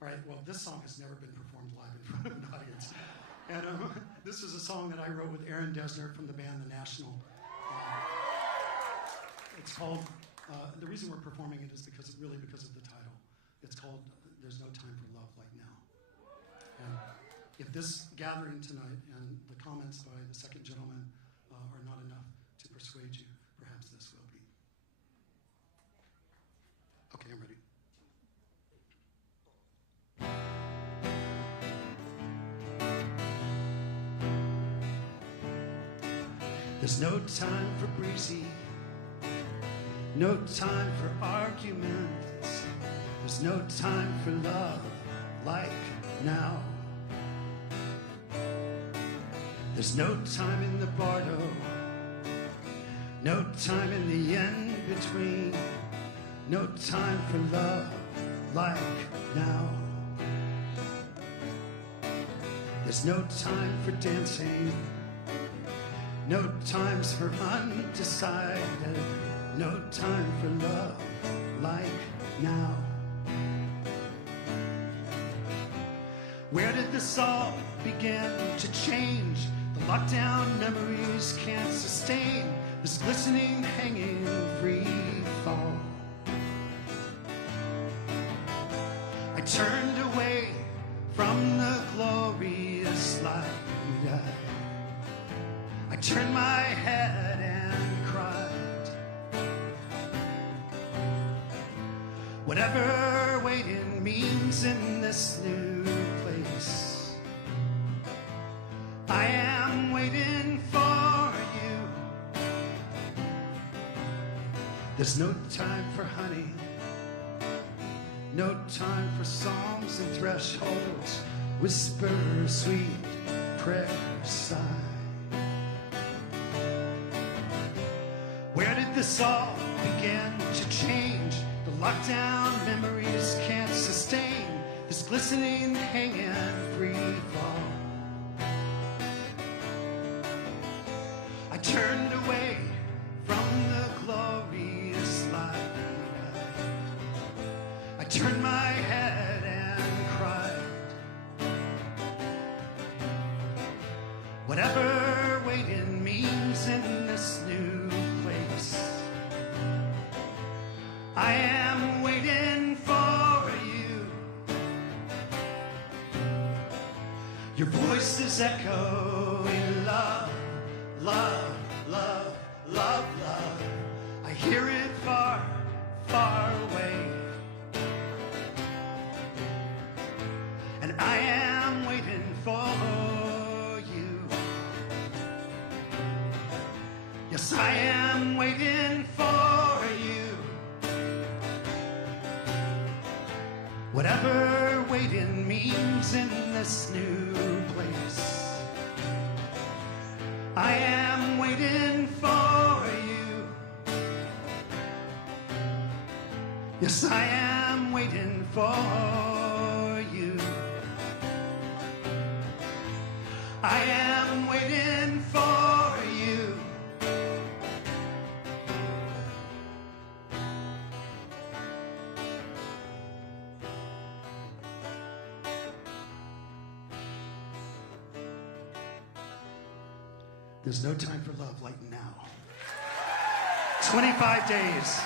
All right, well, this song has never been performed live in front of an audience. And this is a song that I wrote with Aaron Dessner from the band The National. It's called, the reason we're performing it is because of the title. It's called There's No Time for Love Like Now. And if this gathering tonight and the comments by the second gentleman are not enough to persuade you, perhaps this will be. Okay, I'm ready. There's no time for breezy, no time for arguments. There's no time for love like now. There's no time in the bardo No time in the in-between. No time for love like now. There's no time for dancing. No times for undecided. No time for love like now. Where did this all begin to change? The lockdown memories can't sustain this glistening, hanging, free fall. I turned away from the glorious light. I turned my head and cried. Whatever waiting means in this new place, I am waiting for you. There's no time for honey, no time for songs and thresholds, whisper, sweet prayer, sigh. Where did this all begin to change? The lockdown memories can't sustain this glistening, hanging, free fall. I turned away from the glorious light. I turned my head and cried. Whatever waiting means in this new place, I am waiting for you. Your voice is echoing love, love, love, love, love. I hear it far, far away. And I am waiting for you. Yes, I am waiting for you. Whatever waiting means in this new place, I am waiting for you. Yes, I am waiting for you. I am waiting for you. There's no time for love like now. 25 days.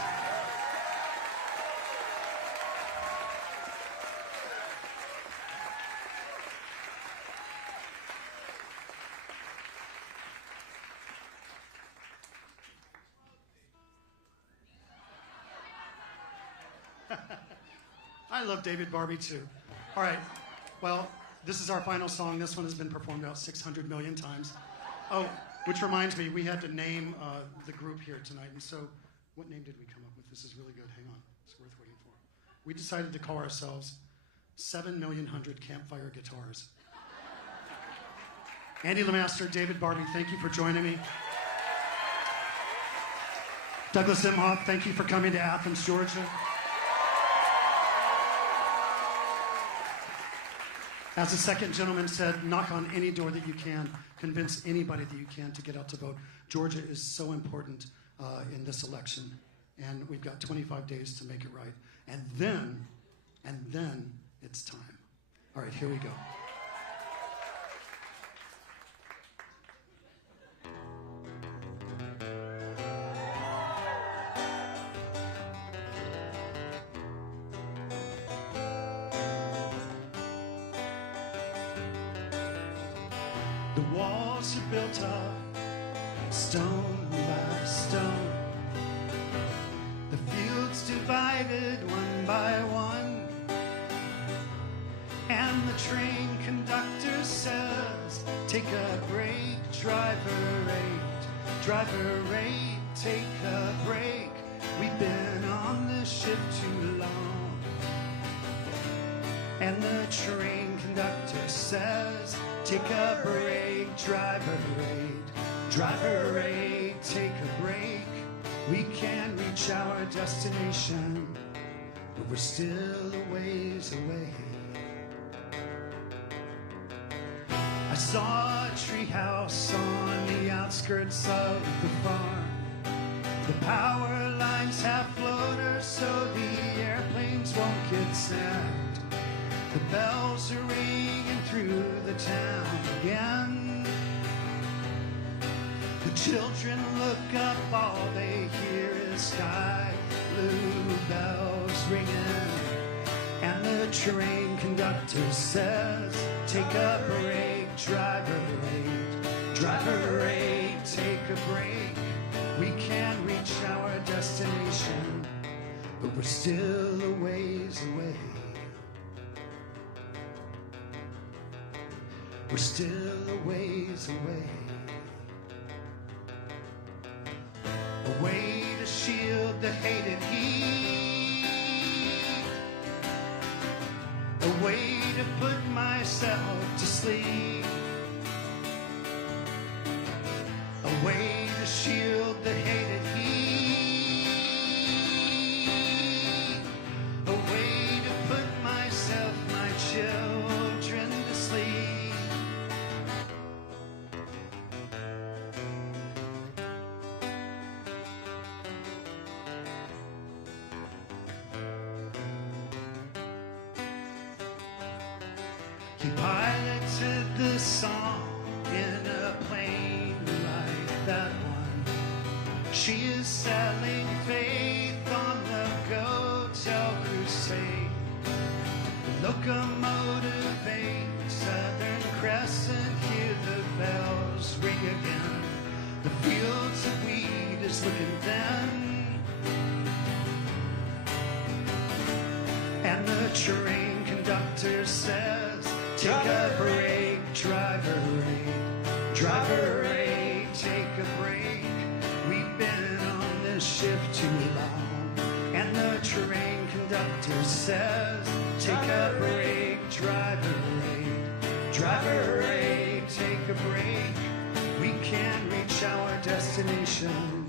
I love David Barbie too. All right, well, this is our final song. This one has been performed about 600 million times. Oh, which reminds me, we had to name the group here tonight. And so, what name did we come up with? This is really good. Hang on, it's worth waiting for. We decided to call ourselves 7,000,000 Campfire Guitars. Andy Lemaster, David Barbie, thank you for joining me. Douglas Emhoff, thank you for coming to Athens, Georgia. As the second gentleman said, knock on any door that you can, convince anybody that you can to get out to vote. Georgia is so important in this election, and we've got 25 days to make it right. And then it's time. All right, here we go. The walls are built up, stone by stone. The fields divided one by one. And the train conductor says, take a break, driver eight, take a break. We've been on this ship too long. And the train conductor says, take a break, driver eight, Driver rate, take a break. We can reach our destination, but we're still a ways away. I saw a treehouse on the outskirts of the farm. The power lines have floaters so the airplanes won't get sacked. The bells are ringing through the town again. The children look up, all they hear is sky blue bells ringing. And the train conductor says, take a break, driver rate. Driver rate, take a break. We can reach our destination, but we're still a ways away. We're still a ways away. A way to shield the hated heat. A way to put myself to sleep. A way to shield the hated heat. A way to put myself, my children to sleep. He piloted the song in a plane like that one. She is selling faith on the go-tell crusade. The locomotive ain't Southern Crescent, hear the bells ring again. The fields of wheat is looking thin, and the train conductor says, take a break, driver rate. Driver rate, take a break. We've been on this shift too long. And the train conductor says, take a break, driver rate. Driver rate, take a break. We can reach our destination,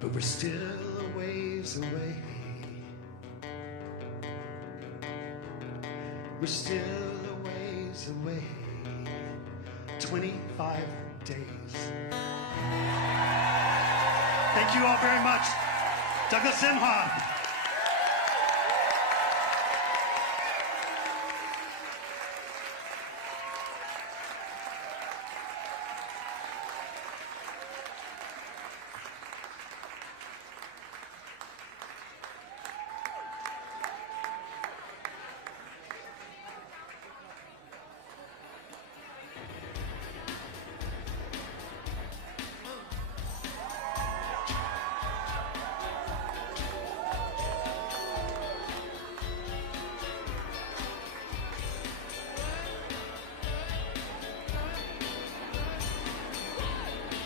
but we're still a ways away. We're still a ways away. 25 days. Thank you all very much. Douglas Emhoff.